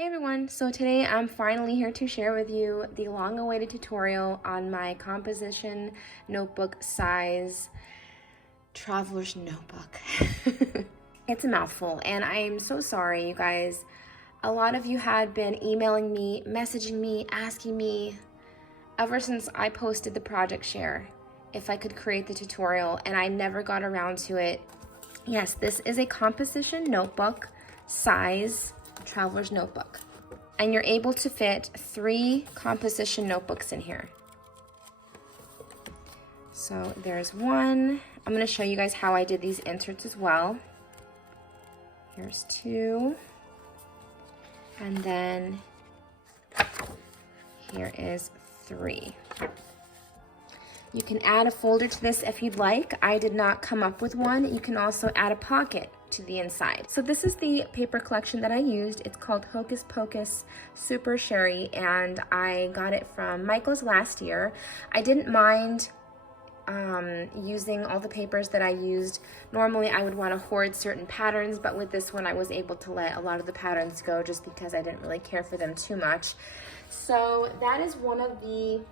Hey everyone, so today I'm finally here to share with you the long-awaited tutorial on my composition notebook size traveler's notebook. It's a mouthful and I'm so sorry you guys. A lot of you had been emailing me, messaging me, asking me ever since I posted the project share if I could create the tutorial, and I never got around to it. Yes, this is a composition notebook size traveler's notebook, and you're able to fit 3 composition notebooks in here. So there's one. I'm going to show you guys how I did these inserts as well. Here's 2, and then here is 3. You can add a folder to this if you'd like. I did not come up with one. You can also add a pocket to the inside. So this is the paper collection that I used. It's called Hocus Pocus Super Sherry, and I got it from Michael's last year. I didn't mind using all the papers that I used. Normally I would want to hoard certain patterns, but with this one I was able to let a lot of the patterns go just because I didn't really care for them too much. So that is one of the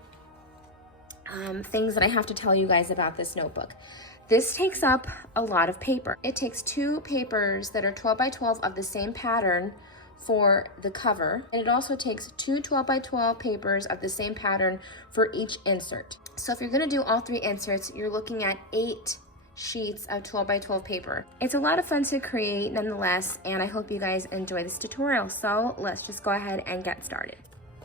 things that I have to tell you guys about this notebook. This takes up a lot of paper. It takes 2 papers that are 12 by 12 of the same pattern for the cover, and it also takes 2 12 by 12 papers of the same pattern for each insert. So if you're going to do all 3 inserts, you're looking at 8 sheets of 12 by 12 paper. It's a lot of fun to create nonetheless, and I hope you guys enjoy this tutorial. So let's just go ahead and get started.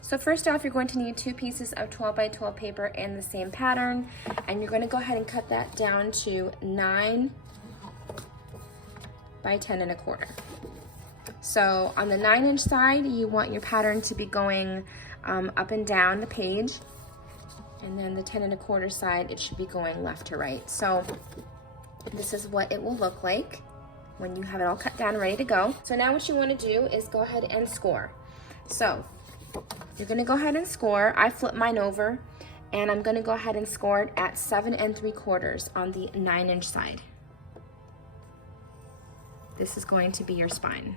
So first off, you're going to need 2 pieces of 12 by 12 paper in the same pattern, and you're going to go ahead and cut that down to 9 by 10 1/4. So on the 9-inch side, you want your pattern to be going up and down the page, and then the 10 1/4 side, it should be going left to right. So this is what it will look like when you have it all cut down and ready to go. So now what you want to do is go ahead and score. So you're going to go ahead and score. I flip mine over, and I'm going to go ahead and score it at 7 3/4 on the 9-inch side. This is going to be your spine.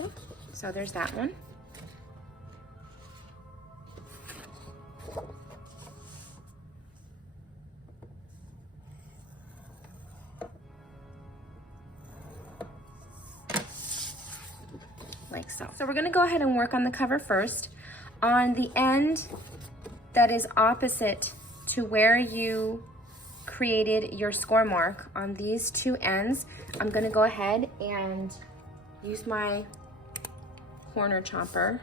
Okay, so there's that one. Like so. So we're going to go ahead and work on the cover first. On the end that is opposite to where you created your score mark, on these 2 ends, I'm going to go ahead and use my corner chomper.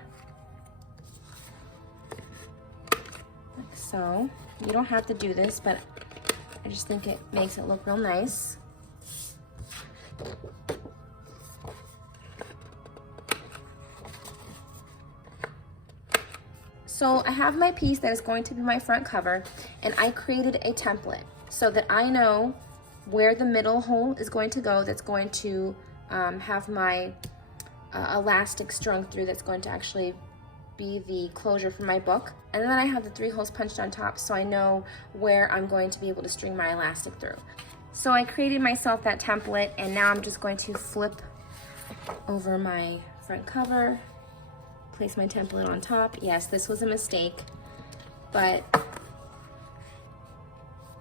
Like so. You don't have to do this, but I just think it makes it look real nice. So I have my piece that is going to be my front cover, and I created a template so that I know where the middle hole is going to go, that's going to have my elastic strung through, that's going to actually be the closure for my book. And then I have the 3 holes punched on top, so I know where I'm going to be able to string my elastic through. So I created myself that template, and now I'm just going to flip over my front cover, place my template on top. Yes, this was a mistake, but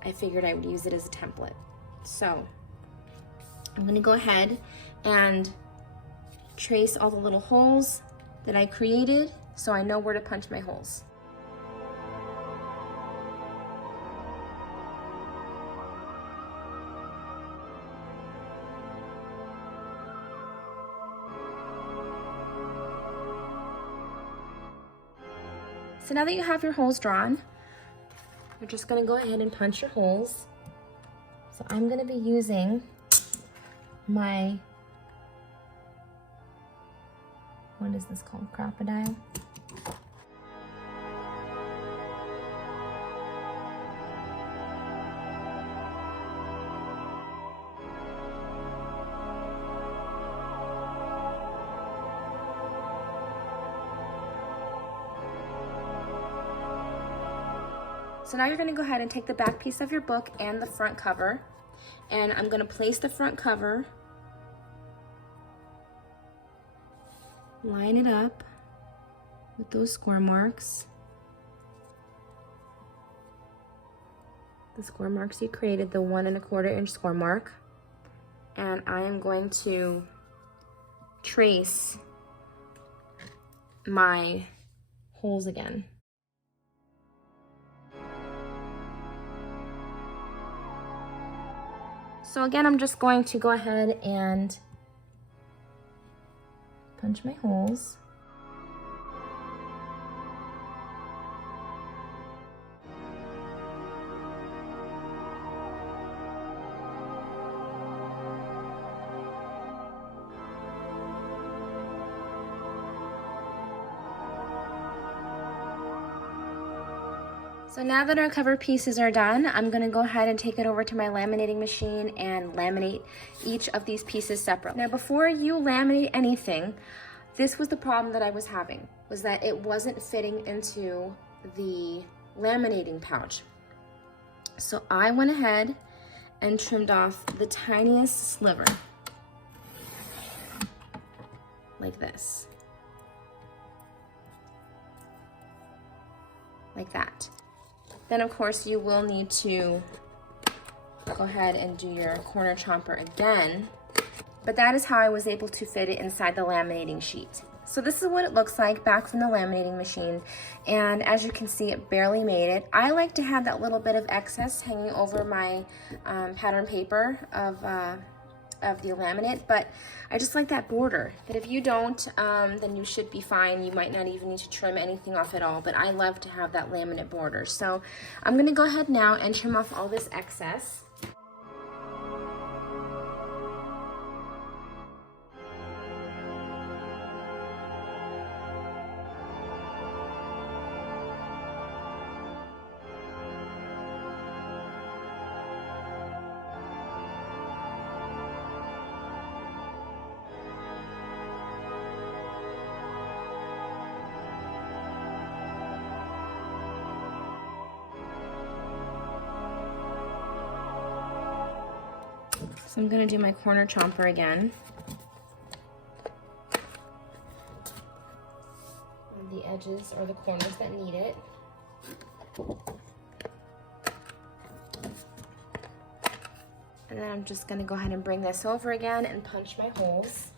I figured I would use it as a template. So I'm going to go ahead and trace all the little holes that I created so I know where to punch my holes. So now that you have your holes drawn, you're just going to go ahead and punch your holes. So I'm going to be using my, what is this called, crocodile? So now you're going to go ahead and take the back piece of your book and the front cover, and I'm going to place the front cover line it up with those score marks. The score marks you created, the 1 1/4 inch score mark. And I am going to trace my holes again. So again, I'm just going to go ahead and punch my holes. So now that our cover pieces are done, I'm gonna go ahead and take it over to my laminating machine and laminate each of these pieces separately. Now before you laminate anything, this was the problem that I was having, was that it wasn't fitting into the laminating pouch. So I went ahead and trimmed off the tiniest sliver, like this, like that. Then of course you will need to go ahead and do your corner chomper again, but that is how I was able to fit it inside the laminating sheet. So this is what it looks like back from the laminating machine, and as you can see, it barely made it. I like to have that little bit of excess hanging over my pattern paper of the laminate, but I just like that border. But if you don't, then you should be fine. You might not even need to trim anything off at all, but I love to have that laminate border. So I'm gonna go ahead now and trim off all this excess. So I'm gonna do my corner chomper again. On the edges or the corners that need it. And then I'm just gonna go ahead and bring this over again and punch my holes.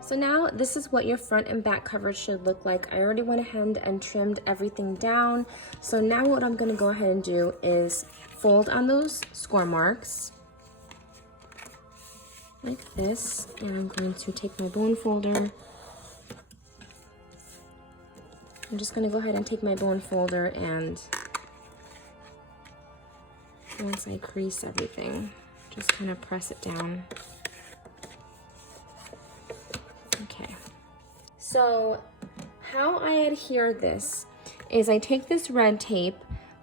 So now this is what your front and back coverage should look like. I already went ahead and trimmed everything down. So now what I'm gonna go ahead and do is fold on those score marks like this. And I'm going to take my bone folder. I'm just gonna go ahead and take my bone folder, and once I crease everything, just kind of press it down. Okay, so how I adhere this is I take this red tape.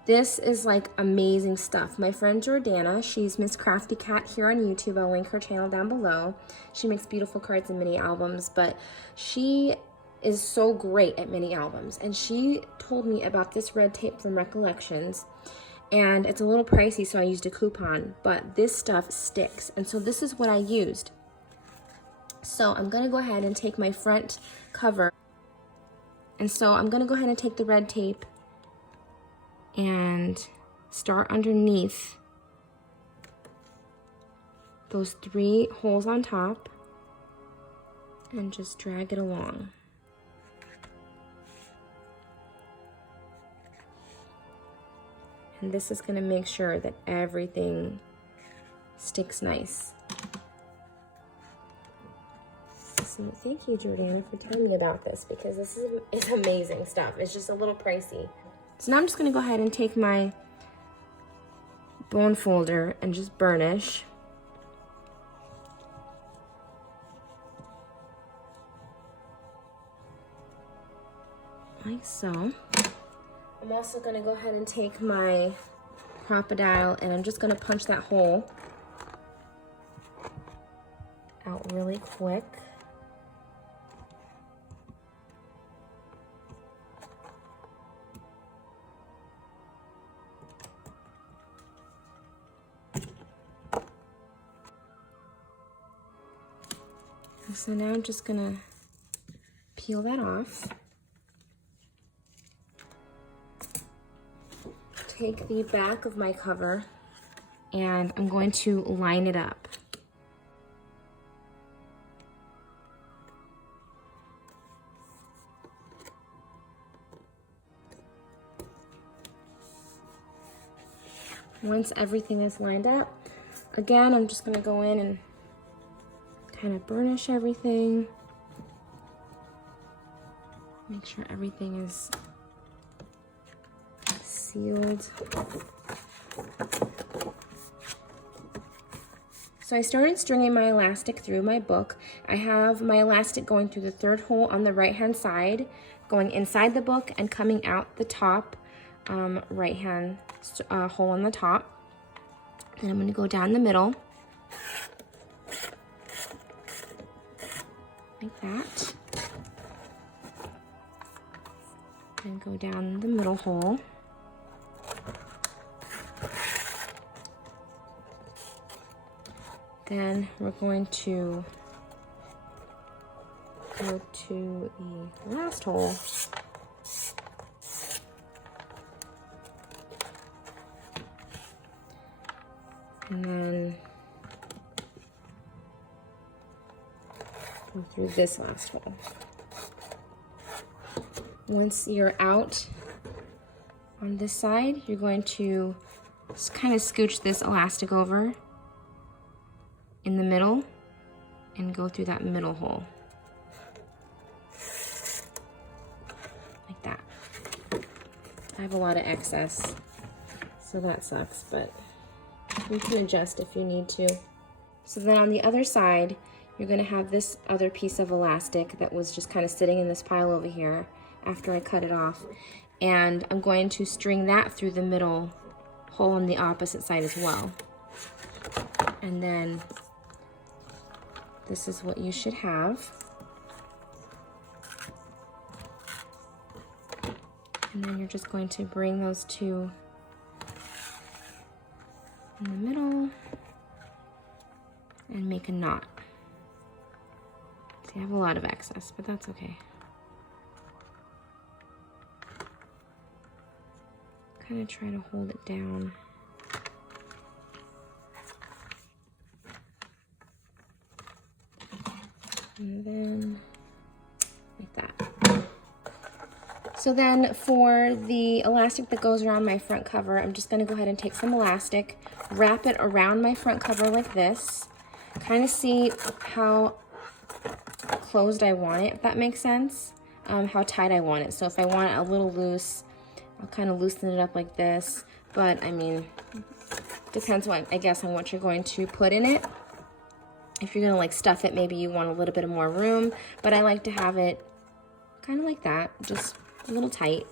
This is like amazing stuff. My friend Jordana, she's Miss Crafty Cat here on YouTube. I'll link her channel down below. She makes beautiful cards and mini albums, but she is so great at mini albums. And she told me about this red tape from Recollections, and it's a little pricey, so I used a coupon, but this stuff sticks. And so this is what I used. So I'm gonna go ahead and take my front cover. And so I'm gonna go ahead and take the red tape and start underneath those 3 holes on top and just drag it along. And this is gonna make sure that everything sticks nice. So thank you, Jordana, for telling me about this, because this is amazing stuff. It's just a little pricey. So now I'm just gonna go ahead and take my bone folder and just burnish. Like so. I'm also gonna go ahead and take my crocodile and I'm just gonna punch that hole out really quick. So now I'm just gonna peel that off. Take the back of my cover and I'm going to line it up. Once everything is lined up, again, I'm just gonna go in and kind of burnish everything. Make sure everything is sealed. So I started stringing my elastic through my book. I have my elastic going through the third hole on the right-hand side, going inside the book and coming out the top right-hand hole on the top. Then I'm going to go down the middle, like that, and go down the middle hole. Then we're going to go to the last hole. And then go through this last hole. Once you're out on this side, you're going to just kind of scooch this elastic over in the middle and go through that middle hole. Like that. I have a lot of excess, so that sucks, but you can adjust if you need to. So then on the other side, you're gonna have this other piece of elastic that was just kind of sitting in this pile over here after I cut it off. And I'm going to string that through the middle hole on the opposite side as well. And then this is what you should have. And then you're just going to bring those two in the middle and make a knot. See, I have a lot of excess, but that's okay. Kind of try to hold it down. And then like that. So then for the elastic that goes around my front cover, I'm just gonna go ahead and take some elastic, wrap it around my front cover like this, kind of see how closed I want it, if that makes sense, how tight I want it. So if I want it a little loose, I'll kind of loosen it up like this, but I mean, depends what, I guess, on what you're going to put in it. If you're gonna like stuff it, maybe you want a little bit of more room, but I like to have it kind of like that, just a little tight.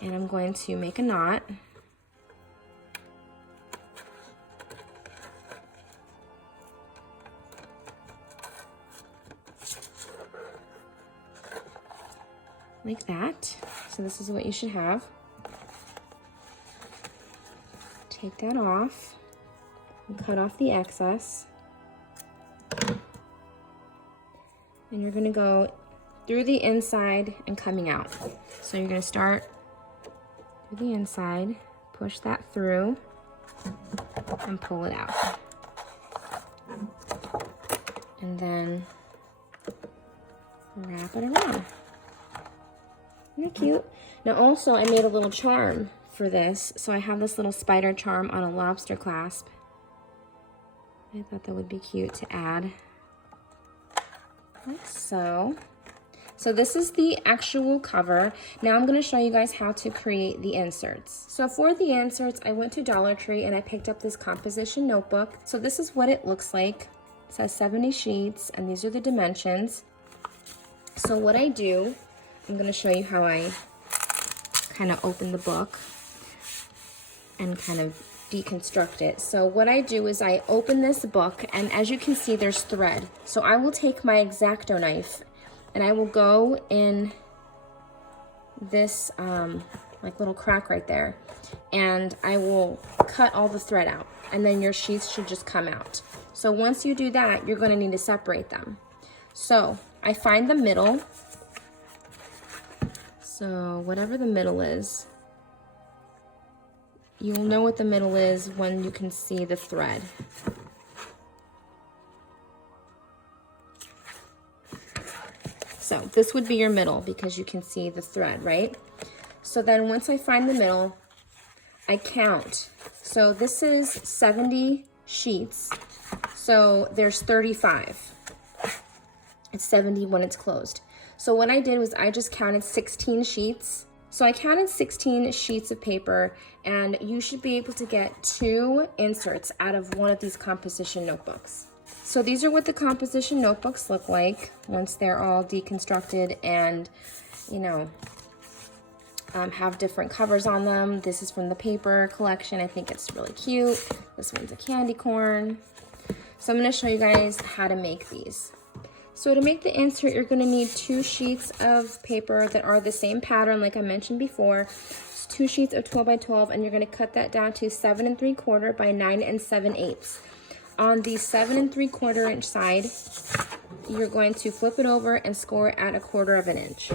And I'm going to make a knot. Like that. So this is what you should have. Take that off and cut off the excess. And you're gonna go through the inside and coming out. So you're gonna start through the inside, push that through, and pull it out. And then wrap it around. Isn't that cute? Now also I made a little charm for this. So I have this little spider charm on a lobster clasp. I thought that would be cute to add. Like so. So this is the actual cover. Now I'm gonna show you guys how to create the inserts. So for the inserts, I went to Dollar Tree and I picked up this composition notebook. So this is what it looks like. It says 70 sheets and these are the dimensions. So what I do, I'm gonna show you how I kind of open the book and kind of deconstruct it. So what I do is I open this book and as you can see there's thread. So I will take my X-Acto knife and I will go in this like little crack right there and I will cut all the thread out and then your sheets should just come out. So once you do that, you're going to need to separate them. So I find the middle. So whatever the middle is, you'll know what the middle is when you can see the thread. So this would be your middle because you can see the thread, right? So then once I find the middle, I count. So this is 70 sheets. So there's 35. It's 70 when it's closed. So what I did was I just counted 16 sheets. So I counted 16 sheets of paper and you should be able to get 2 inserts out of one of these composition notebooks. So these are what the composition notebooks look like once they're all deconstructed and, you know, have different covers on them. This is from the paper collection. I think it's really cute. This one's a candy corn. So I'm going to show you guys how to make these. So to make the insert, you're going to need 2 sheets of paper that are the same pattern like I mentioned before. It's 2 sheets of 12 by 12 and you're going to cut that down to 7 3/4 by 9 7/8. On the 7 3/4 inch side, you're going to flip it over and score it at 1/4 inch.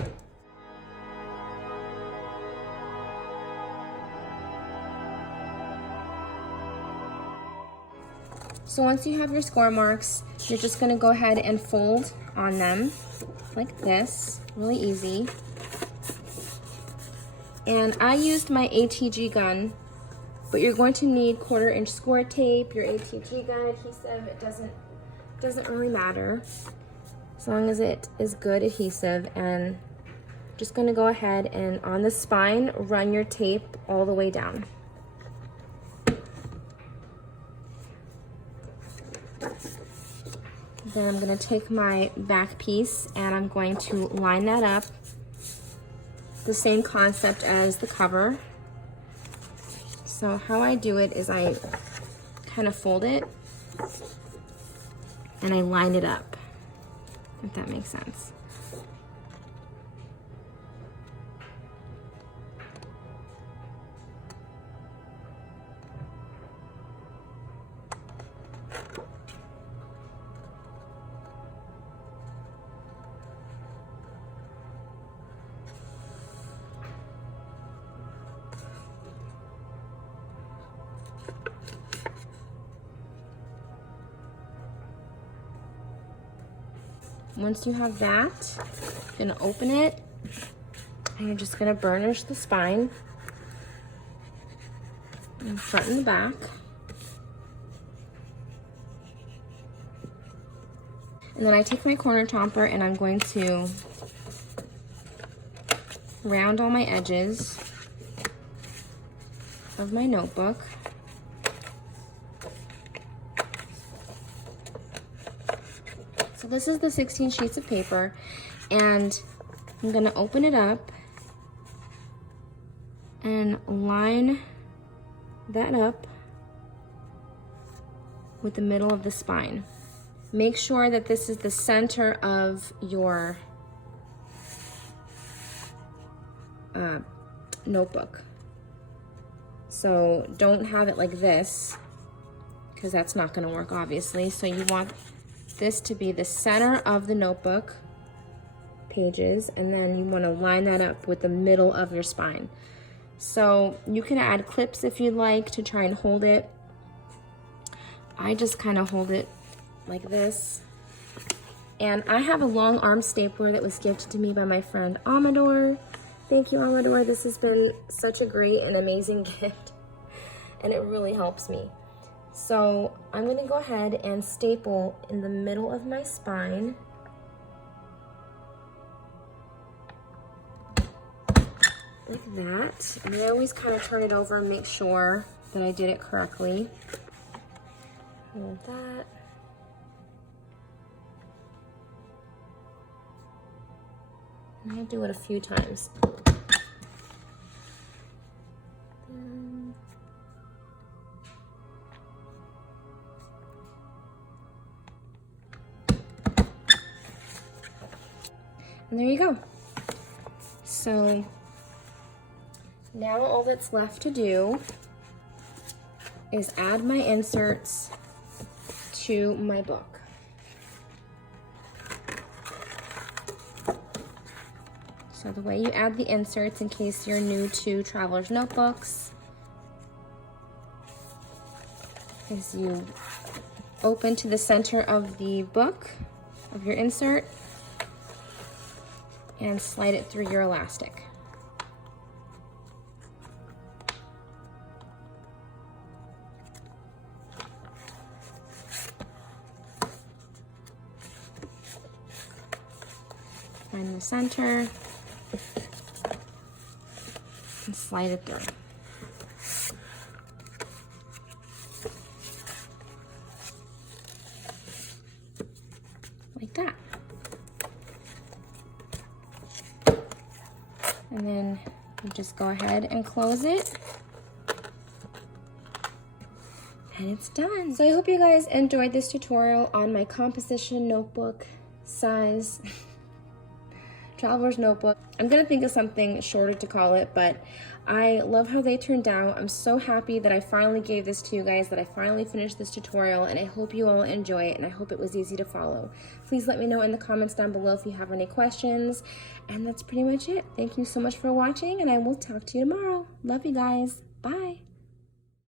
So once you have your score marks, you're just going to go ahead and fold on them like this, really easy. And I used my ATG gun, but you're going to need 1/4 inch score tape, your ATG gun adhesive. It doesn't really matter as long as it is good adhesive. And just going to go ahead and on the spine run your tape all the way down. Then I'm going to take my back piece and I'm going to line that up. The same concept as the cover. So how I do it is I kind of fold it and I line it up, if that makes sense. Once you have that, you're gonna open it and you're just gonna burnish the spine in front and the back. And then I take my corner chomper and I'm going to round all my edges of my notebook. So this is the 16 sheets of paper and I'm going to open it up and line that up with the middle of the spine. Make sure that this is the center of your notebook. So don't have it like this because that's not going to work obviously. So you want this to be the center of the notebook pages and then you want to line that up with the middle of your spine. So you can add clips if you'd like to try and hold it. I just kind of hold it like this. And I have a long arm stapler that was gifted to me by my friend Amador. Thank you, Amador. This has been such a great and amazing gift and it really helps me. So I'm going to go ahead and staple in the middle of my spine. like that. And I always kind of turn it over and make sure that I did it correctly. Hold that. I'm gonna do it a few times. And there you go. So now all that's left to do is add my inserts to my book. So the way you add the inserts, in case you're new to Traveler's Notebooks, is you open to the center of the book, of your insert, and slide it through your elastic. Find the center and slide it through. Like that. And then you just go ahead and close it. And it's done. So I hope you guys enjoyed this tutorial on my composition notebook size Traveler's Notebook. I'm gonna think of something shorter to call it, but I love how they turned out. I'm so happy that I finally gave this to you guys, that I finally finished this tutorial, and I hope you all enjoy it, and I hope it was easy to follow. Please let me know in the comments down below if you have any questions, and that's pretty much it. Thank you so much for watching, and I will talk to you tomorrow. Love you guys. Bye.